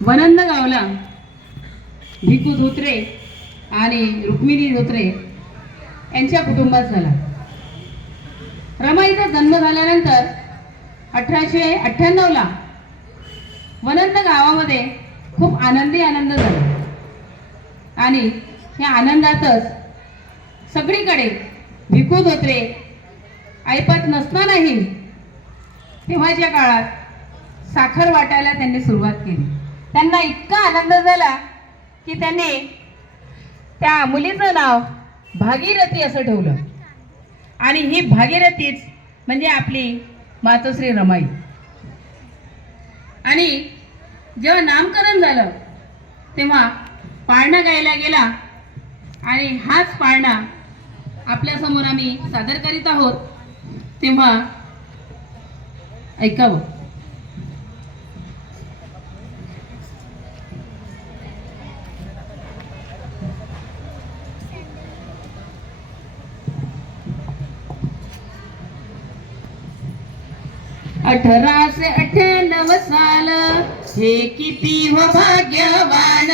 वनंद गावला भिकू धोत्रे आणि रुक्मिणी धोत्रे यांच्या कुटुंबात झाला. रमाईचा जन्म झाल्यानंतर 1898ला वनंद गावामध्ये खूप आनंद झाला आणि या आनंदातच सगळीकडे भिकू धोत्रे ऐपत नसतानाही तेव्हाच्या काळात साखर वाटायला त्यांनी सुरुवात केली. त्यांना इतका आनंद झाला की त्यांनी त्या मुलीचं नाव भागीरथी असं ठेवलं आणि ही भागीरथीच म्हणजे आपली मातोश्री रमाई. आणि जेव्हा नामकरण झालं तेव्हा पाळणा गायला गेला आणि हाच पाळणा आपल्यासमोर आम्ही सादर करीत आहोत. तेव्हा ऐकावं. 1898 साल हे किती हो भाग्यवान.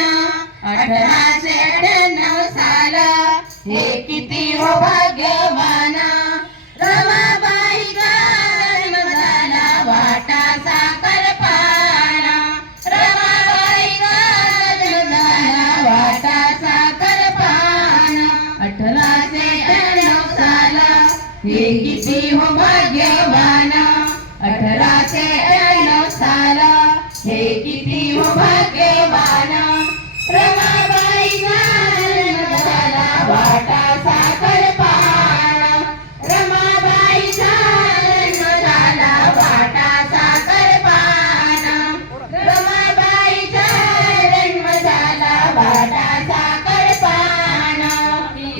1898 साल हे किती हो भाग्यवान. रमाबाईचा जन्म झाला वाटा साखर पाळणा. रमाबाईचा जन्म झाला वाटा साखर पाळणा. 1898 साल हे किती हो भाग्यवान. 1898 साल हे किती हो भाग्यवान. रमाबाईचा जन्म झाला वाटा साखर पाळणा. रमाबाईचा जन्म झाला वाटा साखर पाळणा. रमाबाईचा जन्म झाला वाटा साखर पाळणा.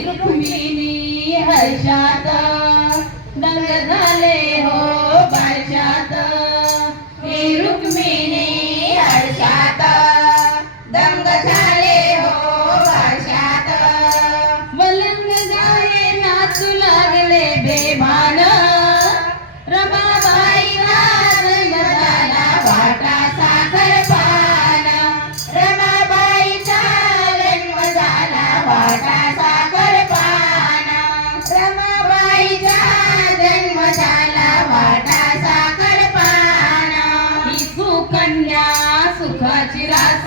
रुक्मिणी हर्षात दंग झाले हो बारशात. ही रुक्मिणी हर्षात दंग झाले हो बारशात. वलंग गाये नाचू लागले बेभान. रमाबाईचा जन्म झाला वाटा साखर पाळणा. रमाबाईचा जन्म झाला वाटा साखर पाळणा. रमाबाईचा जन्म झाला वाटा साखर पाळणा. ही सुकन्या सुखाची रास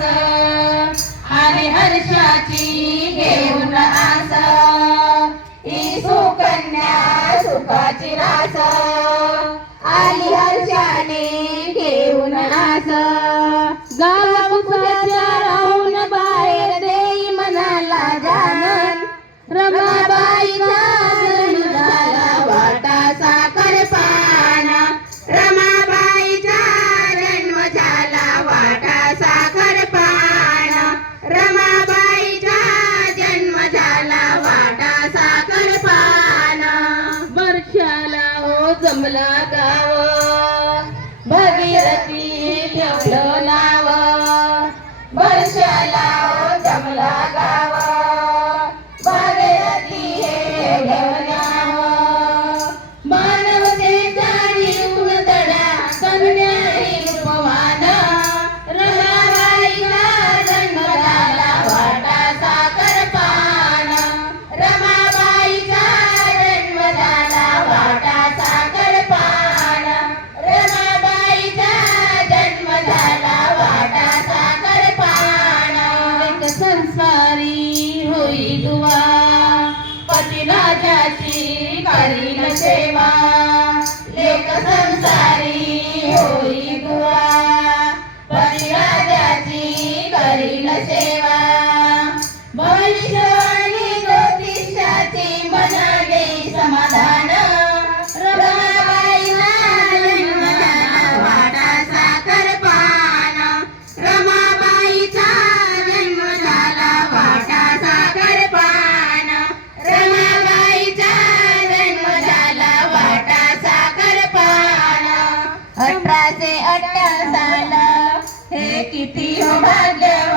आणि हर्षाची घेऊन आस. ही सुकन्या सुखाची रास आली हर्षाने घेऊन आस. गावाच्या राहून बाहेर देई मनाला जानन. रमाबाईचा जन्म झाला वाटा साखर पाळणा. रमाबाईचा जन्म झाला वाटा साखर पाळणा. रमाबाईचा जन्म झाला वाटा साखर पाळणा. वर्षाला हो जमला गाव भागीरथी ठेवलं नाव. वर्षाला हो जमला गाव भागीरथी हे ठेवलं नाव. मानवतेचा निर्गुण धडा कन्याई रूपवान. रमाबाईचा जन्म झाला वाटा साखर पाळणा. रमाबाईचा जन्म झाला वाटा साखर पाळणा. रमाबाईचा जन्म झाला वाटा साखर पाळणा. एक संसारी होई दुवा पतिराजाची करील सेवा. लेक संसारी होई दुवा पतिराजाची करील सेवा. भविष्यवाणी ज्योतिषाची मनाले समाधान. रमाबाईचा जन्म झाला वाटा साखर पाळणा. रमाबाईचा जन्म झाला वाटा साखर पाळणा. रमाबाईचा जन्म झाला वाटा साखर पाळणा. 1898 साल हे किती हो भाग्यवान.